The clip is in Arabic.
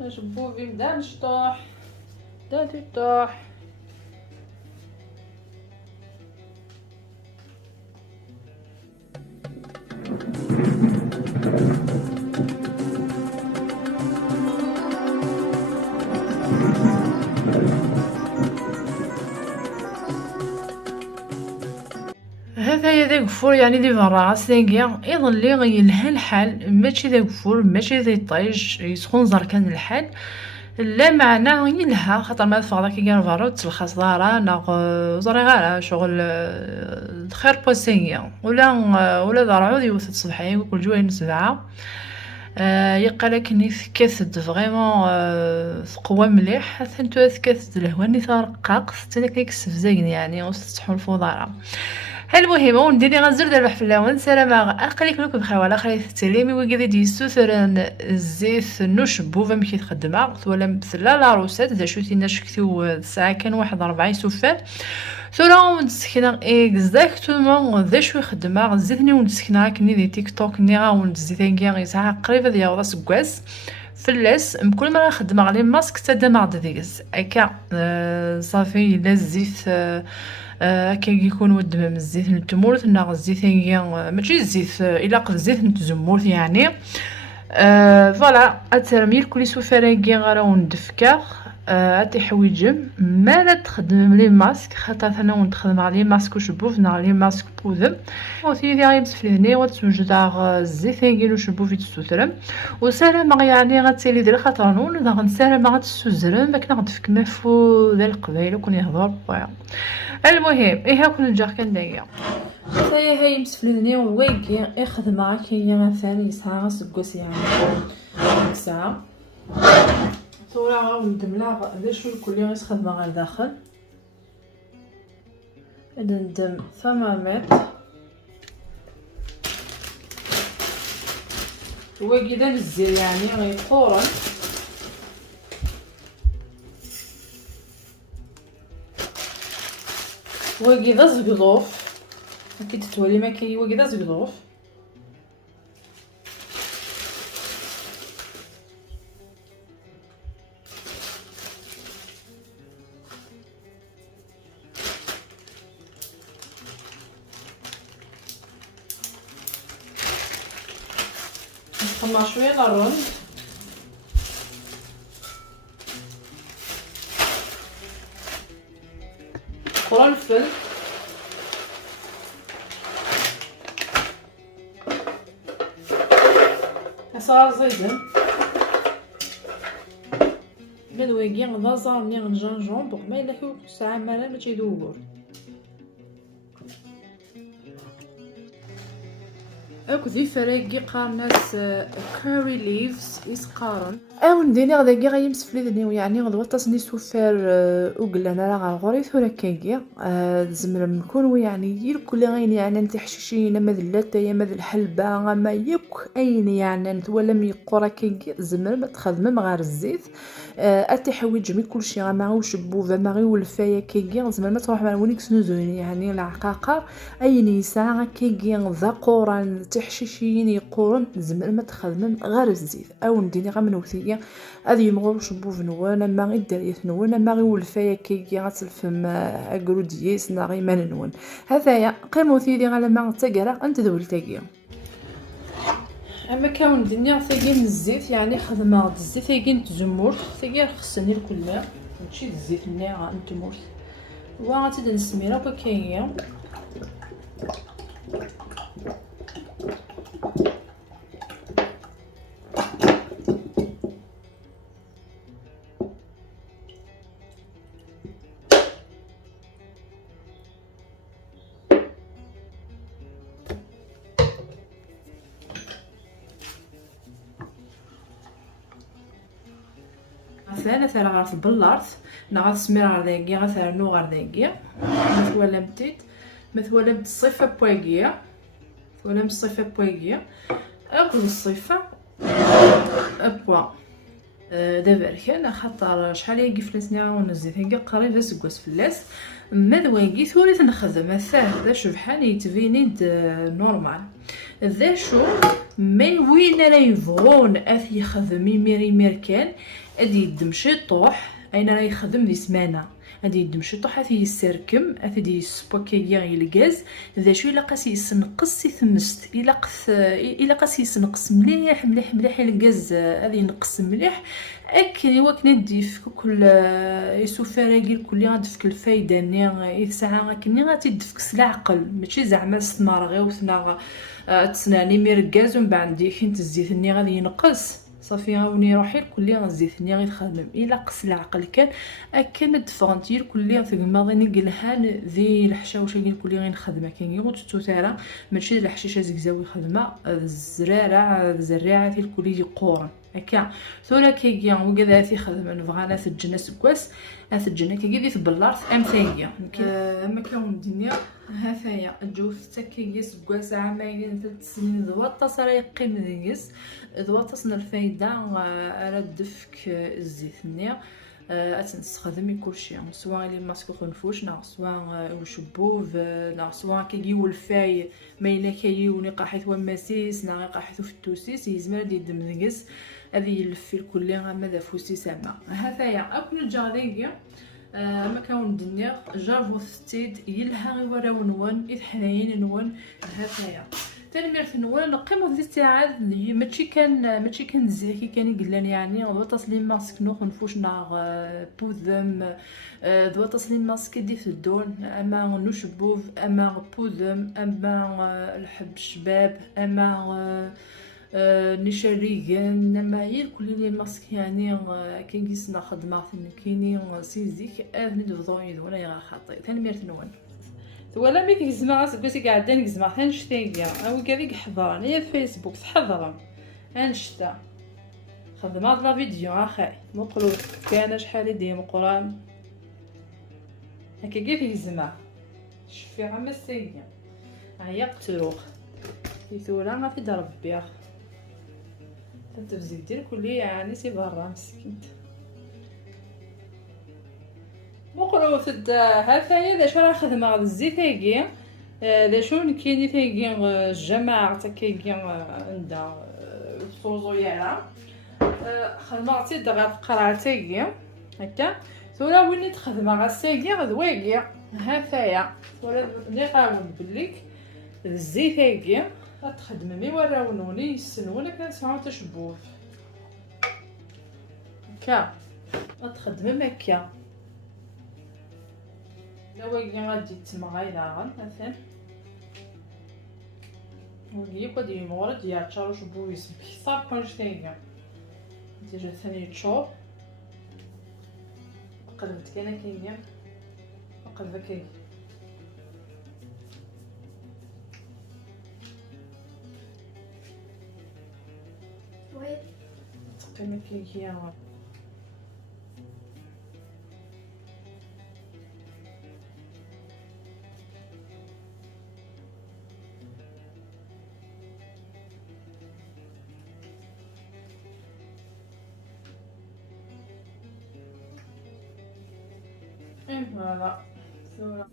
جبوبي بدا نشطح، بدا تيطوح. هذايا داك الفور يعني دي برا ساقيا يظل يلها الحال، ماشي داك الفور ماشي تيطيش يسخن زركان الحال، لا معناه يلها خاطر ما تفضل كي كان فارو تلخص دارا ناغ زري غير شغل خير بوسينيا ولا دارعود يوث الصباحيه وكل جويه نسبعه. يقالك ني ثكاثد فريمون ثقوى مليح ثنتو ثكاثد الهواني ثرقاق ثتنك ديك السفزاين يعني وتسحو الفضاره. المهم ونديري غنزر دابا حفلاون سلام اقليك لكم بخير ولا خلي تسليمي وكذا دي سوثران الزيت نشبو فم كي تخدمها ولا مثلا لا روسات دا شو تينا شكتو الساعه كان 41 سوفان ثورا ونسكنا اكزاكتومون ذا شو خدمها زيتني ونسكنا كني دي تيك توك ني غاون زيتانكي غيسها قريبه ديال راس كواس فلاس كل مره خدمه على ماسك تدا ما ديكس هكا صافي لا الزيت كي يكون ودم من الزيت نتمورت ناغ الزيت ماشي الزيت الا قد الزيت نتزمورت يعني فوالا اترميل كل سوفراكي غير وندفكا اتي حويجم ما لا تخدم لي ماسك خاطر انا ونخدم على لي ماسك وشبوف نا لي ماسك بوذم وتي داير مسفليني وتوجد الزيت كيلو شبوف يتسوترم وسلام يعني غتسالي ديال خاطر نون دا غنسالم غتسوزرم باك نغدفك مفو ذا القبايله كون يهضر بويا. المهم ايه كون نجا كندايا هاي هاي مسفليني وواكي يخدم كي ثاني ساعه سكوس يعني ساعه ثورا غندملا ذا شو الكل غيخدم غير داخل ندم ثمامات واكي دا نزير يعني غيقورن واكي دا زقضوف كي تتولي ما كي واكي دا زقضوف نخمر شويه للرند قرنفل صار زيدن بدويكي غضازا مني غنجنجون بوغ ما الا كيو ساعه مالا ما تيدوبور اكو ذي فراكي قارناس كاري ليفز يسقارن او نديني غدا غايا مسفليدني يعني غدوه تصني سوفر وقلنا راه غوري ثورا كاكي زمرم نكون يعني الكل غين يعني انت حشيشين مذلات يا مذ الحلبه ما يك اين يعني ولا مي قرا كاكي زمرم تخدم غير الزيت اتي حوايج مي كلشي ما وشبوفه ما غي والفايه كاكي زمرم تروح مع ونيك سنوزوني يعني العقاقه اين ساعه كاكي ذا قران تحشيشين يقورن زمرم تخدم غير الزيت او نديني غا منوثيه هذه يمغور شبوف نوانا ما غي الدريات نوانا ما غي والفايه كي غتلفم اكرو دياس ناغي ما نون هذايا قيمو ثيدي على ما تقرا انت دولتاكي اما كون الدنيا ثقي من الزيت يعني خدمه الزيت ثقي نتزمور ثقي خصني الكل ما نشي الزيت مني نتمور وغاتي نسميرا كاينه ثلاثة غارت بلارت نغا تسمير غرداكي غثرنو غرداكي مثولا متيت مثولا الصيفة بواكية مثولا الصيفة بواكية اخذ الصيفة ابوا دابا كان خاطر شحال هي قفلتنا ونزيت هكا قريب سكواس فلاس مذواكي ثوري تنخدم الثالث ذا شبحال يتفينيد نورمال ذا شو مي وين راه يبغون اث يخدم مير كان ادي يدم شطوح اين راه يخدم دي سمانه غادي يدم شطوح اث يسركم اث دي سبوكيا الغاز ذا شو الا قاس يسنقص ثمست الا قاس يسنقص مليح مليح مليح الغاز غادي ينقص مليح اكن وكن ديف كل يسوفراكي الكل غادفك الفايده ني ساعه كني غادي تدفك العقل ماشي زعما استمر غير وثنا تسناني ميركاز ومن بعد ديك انت الزيت ني غادي ينقص صافي غاوني روحي الكل الزيت ني غادي تخدم الا قص العقل كان اكن دفغنتي الكل ثقماضيني قلهان ذي الحشاوشه ديال الكل غير نخدمها كاين غير تتوتارا ماشي الحشيشه زكزاوي خدمه الزرارع الزراعه ديال الكل يقورن هكا ثورا كيجي وكذا في خدمه نبغى انا سجنا سكواس اسجنا كيجي في بلارث ام ثانيه ما كان الدنيا ها ثايا جوف تكيجي سكواس عامين 3 سنين ضواطه راه يقيم ديس ضواطسنا الفايده على الدفك الزيتني اتنستخدم كلشي سواء لي ماسك خنفوش نا سواء وشبوف نا سواء كيجي والفاي ما الا كيوني قاحيت وماسيس نا قاحيتو في التوسيس يزمر دي دمزكس هذه يلف الكل ماذا فوسي سما هذايا اكل جاريغي ما كاون الدنيا جافو ستيد يلها غي وراونون اذ حناين نون هذايا تنميرت نون قيمه ذي ساعات ماشي كان زيكي كان يقلان يعني ضوا تصليم ماسك نو خنفوش ناغ بوذم ضوا تصليم ماسك دي في الدون اما نشبوف اما بوذم اما الحب الشباب اما نشريغن اما هي كل لي ماسك يعني كاين كيسنا خدمه كاينين سيزيك ندفضو يدونا يا خاطي تنميرت نون ولا مي كيزما سكوسي قاعدين كيزما تنشتيكيا او كذيك حضران هي فيسبوك تحضرن انشتا خدمه لا فيديو اخي مقلوب كان شحال ديال القران هكا كيف يزما شفي عام السيدة هيا قتلوخ يثورا ما في ضرب بيخ تنتفزيك دير كلي يعني سي برا مسكينت مقلوب هاثايا داش راه خدمه غد الزيت هاكي داش كاين ثاكي الجماعه تاكي عندها صوزو يالا خدمتي دغا قراتي هكا ثورا وين تخدمها غساكي غدواكي هاثايا ثورا لي قاون بليك الزيت هاكي غتخدم مي وراونوني يسنون كنسمعو تشبوف هكا غتخدم هكا لواكي غادي تمغاي داغن مثلا وهي كدير مورد يا تشارج بو يسبك صار كونش ثانيه ديجا ثاني تشوب قلبت كاينه كاين قلبك كاين وي تقيمه كاين voilà.